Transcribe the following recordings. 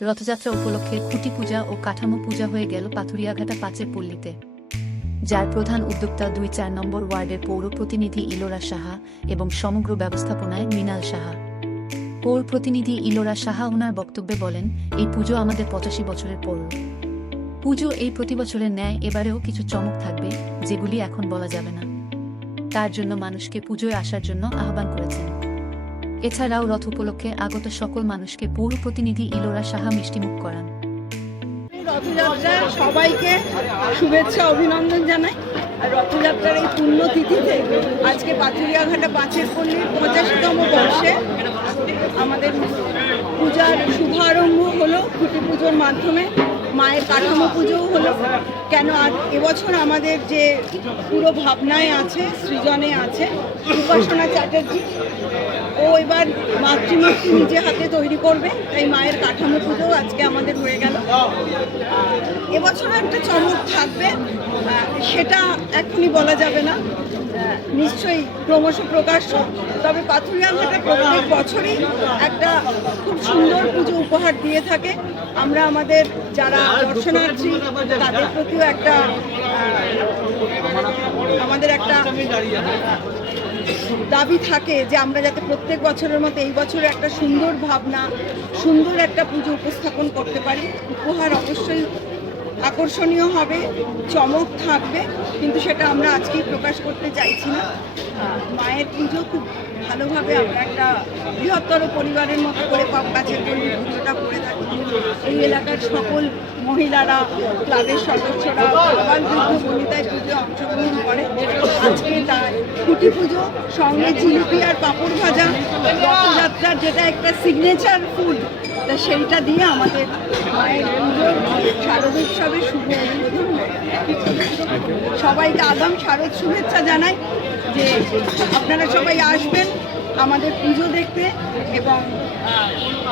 রথযাত্রা উপলক্ষে খুঁটি পূজা ও কাঠামো পূজা হয়ে গেল পাথুরিয়াঘাটা পাঁচের পল্লীতে। যার প্রধান উদ্যোক্তা দুই চার নম্বর ওয়ার্ডের পৌর প্রতিনিধি ইলোরা সাহা এবং সমগ্র ব্যবস্থাপনায় মৃণাল সাহা। পৌর প্রতিনিধি ইলোরা সাহা ওনার বক্তব্যে বলেন, এই পুজো আমাদের পঁচাশি বছরের পৌর। পুজো এই প্রতি বছরের ন্যায় এবারেও কিছু চমক থাকবে যেগুলি এখন বলা যাবে না। তার জন্য মানুষকে পুজোয় আসার জন্য আহ্বান করেছেন। এছাড়াও রথ উপলক্ষে আগত সকল মানুষকে পৌর প্রতিনিধি ইলোরা সাহা মিষ্টিমুখ করান। রথযাত্রা সবাইকে শুভেচ্ছা, অভিনন্দন জানাই। আর রথযাত্রার এই পুণ্যতিথিতে আজকে পাথুরিয়াঘাটা পাঁচের পল্লীর পঁচাশিতম বর্ষে আমাদের পূজার শুভারম্ভ হলো, খুঁটি পুজোর মাধ্যমে। মায়ের কাঠামো পুজোও হলো। কেন আর এবছর আমাদের যে পুরো ভাবনায় আছে, সৃজনে আছে উপাসনা চ্যাটার্জি, ও এবার মাতৃমূর্তি নিজে হাতে তৈরি করবে, তাই মায়ের কাঠামো পুজোও আজকে আমাদের হয়ে গেল। এবছর একটা চমক থাকবে সেটা এখনই বলা যাবে না। নিশ্চয়ই ক্রমশ প্রকাশ্য তবে পাথুরিয়াঘাটা প্রত্যেক বছরই একটা খুব সুন্দর পুজো উপহার দিয়ে থাকে। আমরা আমাদের যারা দর্শনার্থী, তাদের প্রতিও একটা আমাদের একটা দাবি থাকে যে আমরা যাতে প্রত্যেক বছরের মতো এই বছর একটা সুন্দর ভাবনা, সুন্দর একটা পুজো উপস্থাপন করতে পারি। উপহার অবশ্যই আকর্ষণীয় হবে, চমক থাকবে, কিন্তু সেটা আমরা আজকেই প্রকাশ করতে চাইছি না। মায়ের পুজো খুব ভালোভাবে আমরা একটা বৃহত্তর পরিবারের মতো করে কাছের পুজোটা করে থাকি। এই এলাকার সকল মহিলারা, ক্লাবের সদস্যরা আবার বৃদ্ধ বনিতায় পুজো অংশগ্রহণ করে। আজকে তার কুটি পুজো, সঙ্গে জিলিপি আর পাঁপড় ভাজা রথযাত্রার যেটা একটা সিগনেচার ফুড তা সেইটা দিয়ে আমাদের মায়ের পুজোর শারদোৎসবের শুভ সবাইকে আগাম শারদ শুভেচ্ছা জানাই যে আপনারা সবাই আসবেন। আমাদের পুজো দেখতে এবং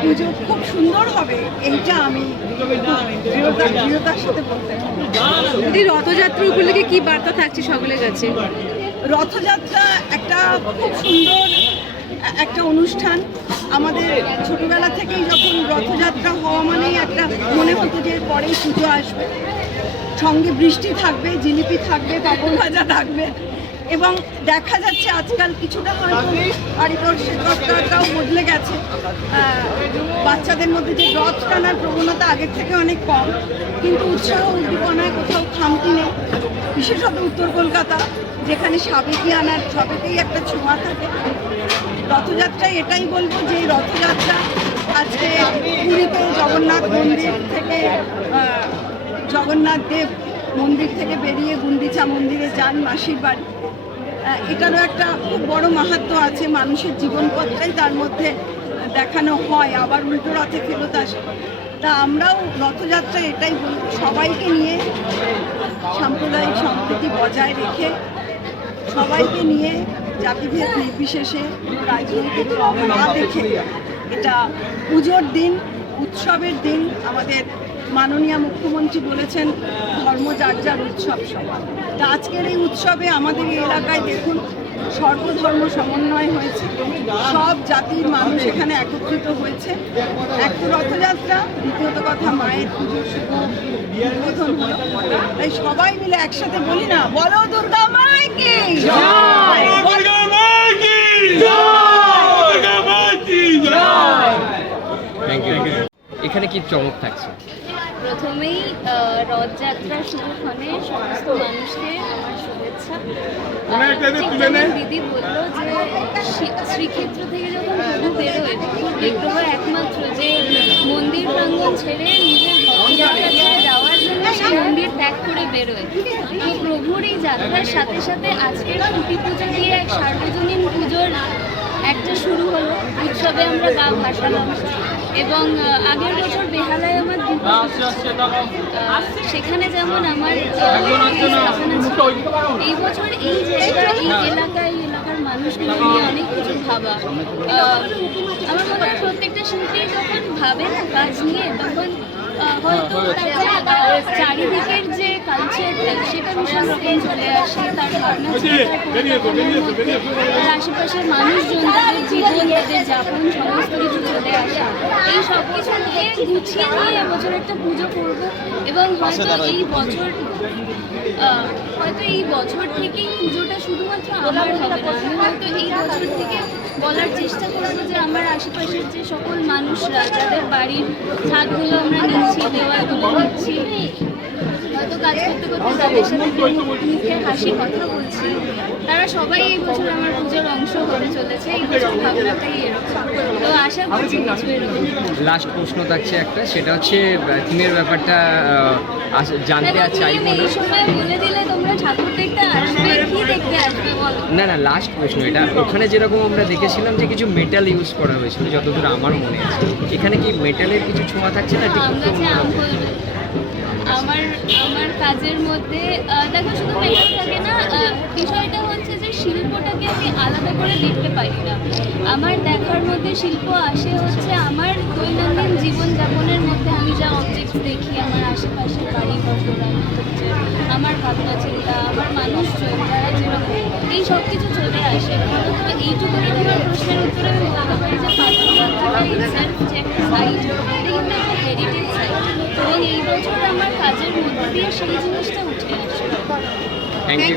পুজো খুব সুন্দর হবে এইটা আমি দৃঢ়তা দৃঢ়তার সাথে বলতে পারি এই রথযাত্রা উপলক্ষে কি বার্তা থাকছে সকলের কাছে? রথযাত্রা একটা খুব সুন্দর একটা অনুষ্ঠান। আমাদের ছোটবেলা থেকেই যখন রথযাত্রা হওয়া মানেই একটা মনে হতো যে পরেই পুজো আসবে। সঙ্গে বৃষ্টি থাকবে জিলিপি থাকবে পাপড় ভাজা থাকবে। এবং দেখা যাচ্ছে আজকাল কিছুটা হয়তো পারিপার্শ্বিকতাটাও বদলে গেছে। বাচ্চাদের মধ্যে যে রথ টানার প্রবণতা আগের থেকে অনেক কম, কিন্তু উৎসাহ উদ্দীপনায় কোথাও খামতি নেই। বিশেষত উত্তর কলকাতা, যেখানে সাবেকি আনার সবেতেই একটা ছোঁয়া থাকে। রথযাত্রায় এটাই বলব যে রথযাত্রা আজকে পুরীতে জগন্নাথ মন্দির থেকে জগন্নাথ দেব মন্দির থেকে বেরিয়ে গুন্ডিচা মন্দিরে যান মাসির বাড়ি। এটারও একটা খুব বড় মাহাত্ম আছে মানুষের জীবনপথটাই তার মধ্যে দেখানো হয়, আবার উল্টো রথে ফেরত আসে। তা আমরাও রথযাত্রায় এটাই বলব, সবাইকে নিয়ে সাম্প্রদায়িক সম্প্রীতি বজায় রেখে, সবাইকে নিয়ে জাতিভেদ নির্বিশেষে রাজনৈতিক রং না দেখে এটা পুজোর দিন, উৎসবের দিন, আমাদের মাননীয় মুখ্যমন্ত্রী বলেছেন ধর্ম যার উৎসব সবার তা আজকের এই উৎসবে আমাদের এই এলাকায় দেখুন সর্বধর্ম সমন্বয় হয়েছে। সব জাতির মানুষ এখানে একত্রিত হয়েছে। এক তো রথযাত্রা দ্বিতীয়ত কথা মায়ের পুজো শুভ উদ্বোধন হলো। তাই সবাই মিলে একসাথে বলি না বলো দুর্গা মাইকে এখানে কি চমক থাকছে? প্রথমেই রথযাত্রা শুভক্ষণে সমস্ত মানুষকে আমার শুভেচ্ছা। দিদি বলল যে শ্রী- শ্রীক্ষেত্র থেকে যখন প্রভু বেরোয় বিগ্রহ একমাত্র যে মন্দির প্রাঙ্গণ ছেড়ে নিজের যাওয়ার জন্য সে মন্দির ত্যাগ করে বেরোয়। তো প্রভুর এই যাত্রার সাথে সাথে আজকের খুঁটি পুজো দিয়ে এক সার্বজনীন পুজোর একটা শুরু হলো। উৎসবে আমরা গা ভাসালাম। এবং আগের বছর বেহালায় আমার সেখানে যেমন আমার এই বছর এই জায়গা এই এলাকায় এই এলাকার মানুষগুলো নিয়ে অনেক কিছু ভাবা। আমার মনে হয় প্রত্যেকটা শিল্পী যখন ভাবে না কাজ নিয়ে তখন হয়তো তার যে, আহ, চারিদিকের যে নেচারটা সেটা ভীষণ রকম চলে আসে ভাবনা তার আশেপাশের মানুষজন তাদের জীবন তাদের যাপন সমস্ত কিছু চলে আসে। এই সব কিছু নিয়ে গুছিয়ে নিয়ে এবছর একটা পুজো করব এবং হয়তো এই বছর হয়তো এই বছর থেকেই পুজোটা শুধুমাত্র আমার হবে না। আমি হয়তো এই বছর থেকে বলার চেষ্টা করব যে আমার আশেপাশের যে সকল মানুষরা যাদের বাড়ির ছাদগুলো আমরা নিচ্ছি দেওয়ালগুলো নিচ্ছি কাজ করতে করতে তাদের সাথে মুখে হাসি কথা বলছি। তারা সবাই এই বছর আমার পুজোর অংশ হতে চলেছে। এই বছর ভাবনাটাই এরকম। তো আশা করছি কিছু এরকম। লাস্ট প্রশ্ন থাকছে একটা সেটা হচ্ছে থিমের ব্যাপারটা জানতে চাইব না এই সময় বলে দিলে তোমরা ঠাকুর দেখতে আসবে কি দেখতে আসবে বলো? না না লাস্ট প্রশ্ন এটা ওখানে যেরকম আমরা দেখেছিলাম যে কিছু মেটাল ইউজ করা হয়েছিল যতদূর আমার মনে আছে। এখানে কি মেটালের কিছু ছোঁয়া থাকছে না? ঠিক আম গাছে আম ফলবে আমার আমার কাজের মধ্যে দেখো শুধু মেকআপ থাকে না বিষয়টা হচ্ছে যে শিল্পটাকে আমি আলাদা করে দেখতে পারি না আমার দেখার মধ্যে শিল্প আসে হচ্ছে আমার দৈনন্দিন জীবনযাপনের মধ্যে আমি যা অবজেক্ট দেখি আমার আশেপাশে বাড়ি হচ্ছে আমার ভাবনা চিন্তা আমার মানুষজন যারা যেরকম এই সব কিছু চলে আসে মূলত এইটুকুনি তোমার প্রশ্নের উত্তরে আমি বলতে পারি যে itself যে একটা হেরিটেজ সাইট এবং এই বছর আমার কাজের মধ্যে দিয়ে সেই জিনিসটা উঠে আসে থ্যাংক ইউ